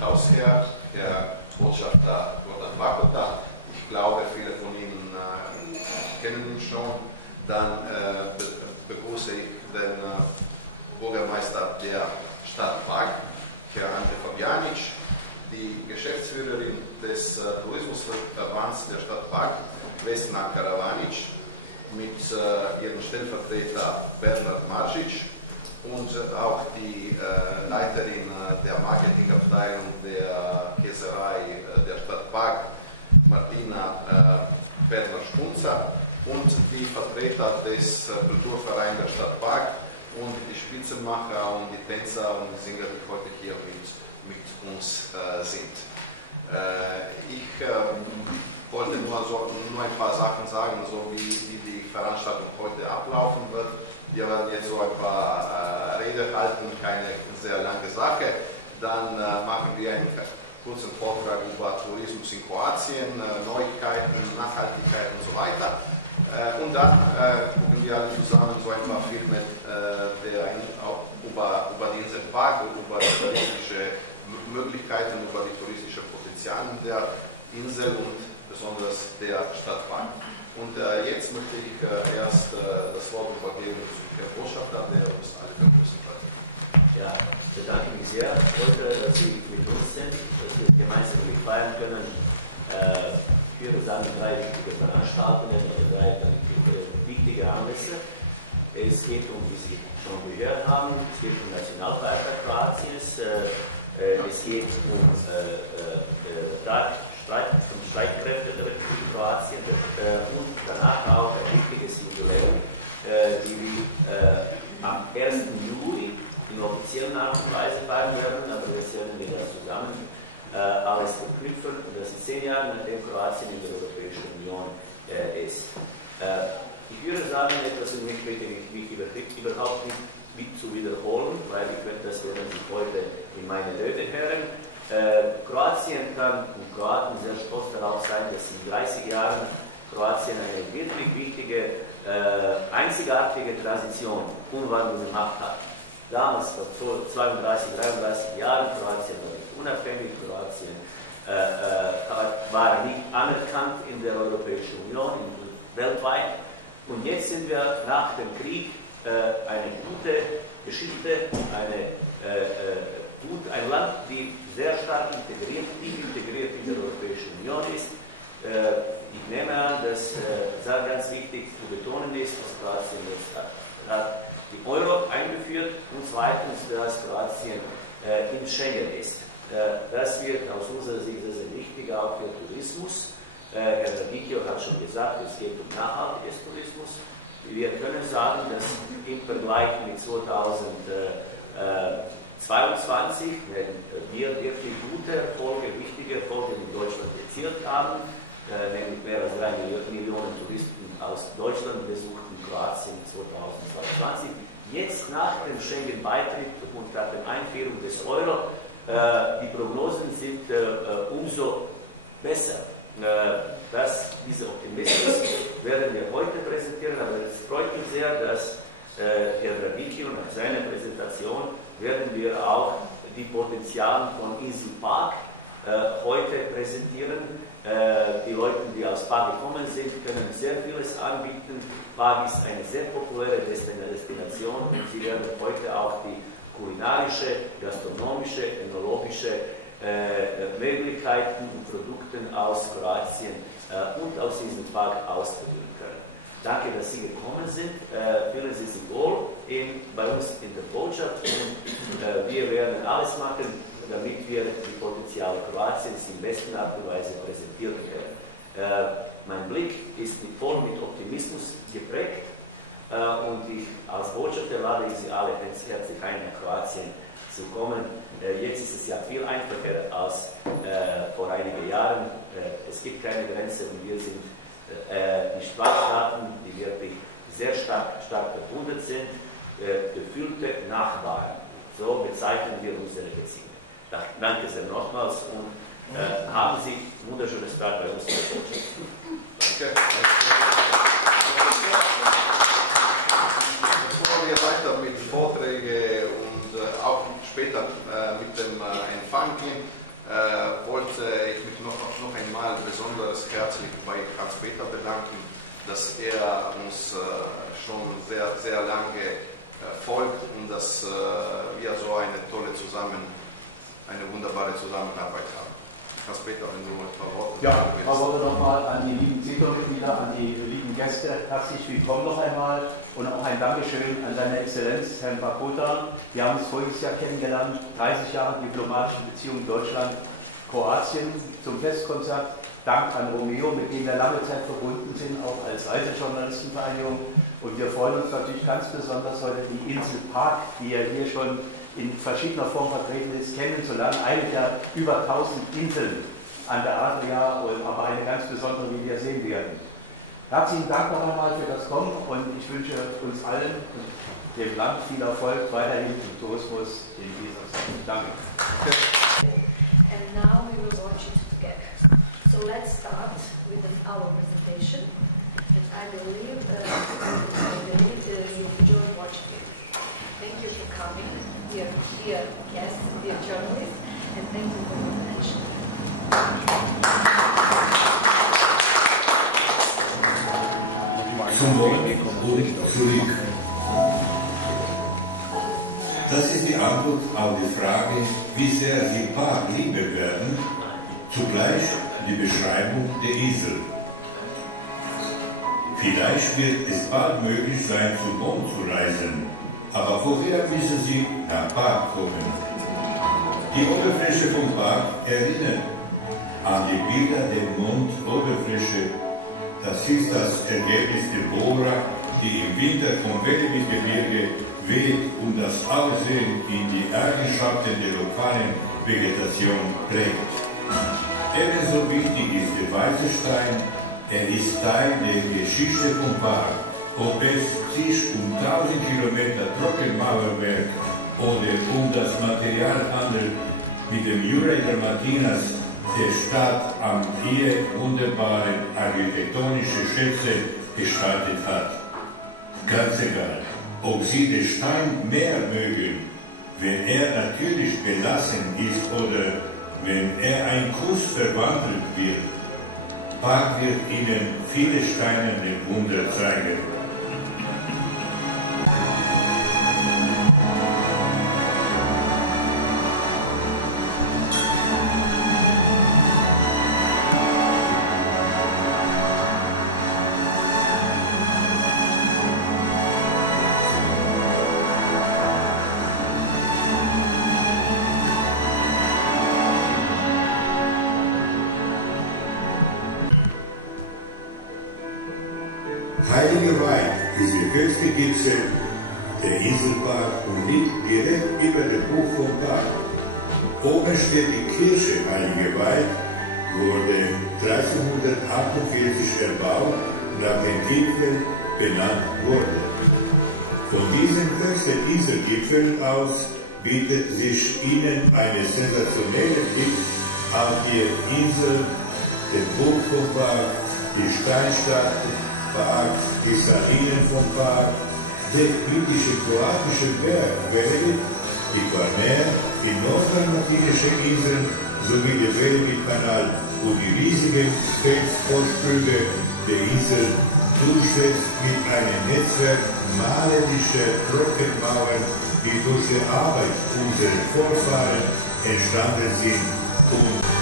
Hausherr, Herr Botschafter Gordon Vakota. Ich glaube, viele von Ihnen kennen ihn schon. Dann begrüße ich den Bürgermeister der Stadt Prag, Herr Ante Fabjanic, die Geschäftsführerin des Tourismusverbands der Stadt Prag, Vesna Karavanic, mit ihrem Stellvertreter Bernard Marcic und auch die Leiterin der Marketingabteilung der Käserei der Stadt Prag, Martina Perler-Spunzer, und die Vertreter des Kulturvereins der Stadt Prag und die Spitzenmacher und die Tänzer und die Sänger, die heute hier mit uns sind. Ich wollte nur ein paar Sachen sagen, so wie die Veranstaltung heute ablaufen wird. Wir werden jetzt so ein paar Rede halten, keine sehr lange Sache. Dann machen wir einen kurzen Vortrag über Tourismus in Kroatien, Neuigkeiten, Nachhaltigkeit und so weiter. Und dann gucken wir alle zusammen so ein paar Filme über die Insel Prag, über die touristische Möglichkeiten, über die touristische Potenziale der Insel und besonders der Stadt Prag. Und jetzt möchte ich erst das Wort übergeben zu Herrn Botschafter, der uns alle begrüßen wird. Ja, ich bedanke mich sehr heute, dass Sie mit uns sind, dass wir gemeinsam feiern können. Ich würde sagen, drei wichtige Veranstaltungen oder drei wichtige Anlässe. Es geht um, wie Sie schon gehört haben, es geht um Nationalfeiertag Kroatiens, es geht um Streitkräfte der Republik Kroatien und danach auch ein wichtiges Jubiläum, die wir am 1. Juli in offizieller Art und Weise feiern werden, aber wir werden wieder zusammen alles verknüpfen. Das ist 10 Jahre, nachdem Kroatien in der Europäischen Union ist. Ich würde sagen, etwas und mich bitte mich überhaupt nicht zu wiederholen, weil ich werde das werden Sie heute in meine Rede hören. Kroatien kann und Kroaten sehr stolz darauf sein, dass in 30 Jahren Kroatien eine wirklich wichtige, einzigartige Transition, Umwandlung gemacht hat. Damals, vor 32, 33 Jahren, Kroatien war nicht unabhängig, Kroatien war nicht anerkannt in der Europäischen Union, weltweit. Und jetzt sind wir nach dem Krieg eine gute Geschichte, ein Land, die sehr stark integriert in der Europäischen Union ist. Ich nehme an, dass sehr ganz wichtig zu betonen ist, dass Kroatien jetzt hat die Euro eingeführt und zweitens, dass Kroatien in Schengen ist. Das wird aus unserer Sicht sehr wichtig auch für Tourismus. Herr Radicchio hat schon gesagt, es geht um nachhaltiges Tourismus. Wir können sagen, dass im Vergleich mit 2022 wir wirklich gute Erfolge, wichtige Erfolge in Deutschland erzielt haben, nämlich mehr als 3 Millionen Touristen aus Deutschland besuchten Kroatien 2022. Jetzt nach dem Schengen-Beitritt und nach der Einführung des Euro, die Prognosen sind umso besser. Dieser Optimismus werden wir heute präsentieren, aber es freut mich sehr, dass Herr Radicchio nach seiner Präsentation werden wir auch die Potenziale von Insel Prag heute präsentieren. Die Leute, die aus Prag gekommen sind, können sehr vieles anbieten. Prag ist eine sehr populäre Destination und Sie werden heute auch die kulinarische, gastronomische, ethnologische Möglichkeiten und Produkte aus Kroatien und aus diesem Park ausprobieren können. Danke, dass Sie gekommen sind. Fühlen Sie sich wohl bei uns in der Botschaft und wir werden alles machen, damit wir die Potenziale Kroatiens in besten Art und Weise präsentieren können. Mein Blick ist voll mit Optimismus geprägt und ich als Botschafter lade Sie alle herzlich ein, nach Kroatien zu kommen. Jetzt ist es ja viel einfacher als vor einigen Jahren. Es gibt keine Grenze und wir sind die Stadtstaaten, die wirklich sehr stark verbunden sind, gefühlte Nachbarn. So bezeichnen wir unsere Beziehungen. Danke sehr nochmals und haben Sie ein wunderschönes Tag bei uns. Danke. Bevor wir weiter mit Vorträgen und auch später mit dem empfangen, wollte ich mich noch einmal besonders herzlich bei Hans-Peter bedanken, dass er uns schon sehr, sehr lange folgt und dass wir so eine wunderbare Zusammenarbeit haben. Hans-Peter, wenn du ein paar Worte sagen willst. Ja, ein paar Worte nochmal an die lieben CETO-Mitglieder, an die lieben Gäste. Herzlich willkommen noch einmal und auch ein Dankeschön an seine Exzellenz, Herrn Bakota. Wir haben uns voriges Jahr kennengelernt, 30 Jahre diplomatische Beziehungen Deutschland-Kroatien zum Festkonzert. Dank an Romeo, mit dem wir lange Zeit verbunden sind, auch als Reisejournalistenvereinigung. Und wir freuen uns natürlich ganz besonders heute die Insel Park, die ja hier schon in verschiedener Form vertreten ist, kennenzulernen. Eine der über 1000 Inseln an der Adria, aber eine ganz besondere, wie wir sehen werden. Herzlichen Dank noch einmal für das Kommen und ich wünsche uns allen und dem Land viel Erfolg weiterhin im Tourismus in dieser Zeit. Danke. And now we will watch it together. So let's start with our presentation, and I believe you enjoy watching it. Thank you for coming, dear guests, dear journalists, and thank you for your attention. Zum Wort und zurück. Das ist die Antwort auf die Frage, wie sehr die Park lieber werden, zugleich die Beschreibung der Insel. Vielleicht wird es bald möglich sein, zu Bonn zu reisen, aber vorher müssen Sie nach Park kommen. Die Oberfläche vom Park erinnert an die Bilder der Mondoberfläche. Das ist das Ergebnis der Bohrer, die im Winter vom Velebit-Gebirge weht und das Aussehen in die Eigenschaften der lokalen Vegetation prägt. Ebenso wichtig ist der weiße Stein, er ist Teil der Geschichte vom Park, ob es sich um 1000 Kilometer Trockenmauerwerk oder um das Material handelt, mit dem Juraj Martinas der Stadt am hier wunderbare architektonische Schätze gestaltet hat. Ganz egal, ob Sie den Stein mehr mögen, wenn er natürlich belassen ist oder wenn er ein Kuss verwandelt wird. Park wird Ihnen viele steinerne Wunder zeigen. Heiliger Weih ist der höchste Gipfel der Inselpark und liegt direkt über dem Buch vom Park. Oben steht die Kirche Heiliger Weih, wurde 1348 erbaut, nach dem Gipfel benannt wurde. Von diesem höchsten Inselgipfel aus bietet sich Ihnen eine sensationelle Blick auf die Insel, den Buch vom Park, die Steinstadt Park, die Salinen vom Park, der mythische kroatische Berg Velebit, die Kvarner, die nordalmatinischen Inseln sowie der Velebit-Kanal und die riesigen Felsvorsprünge der Insel durchsetzt mit einem Netzwerk malerischer Trockenmauern, die durch die Arbeit unserer Vorfahren entstanden sind und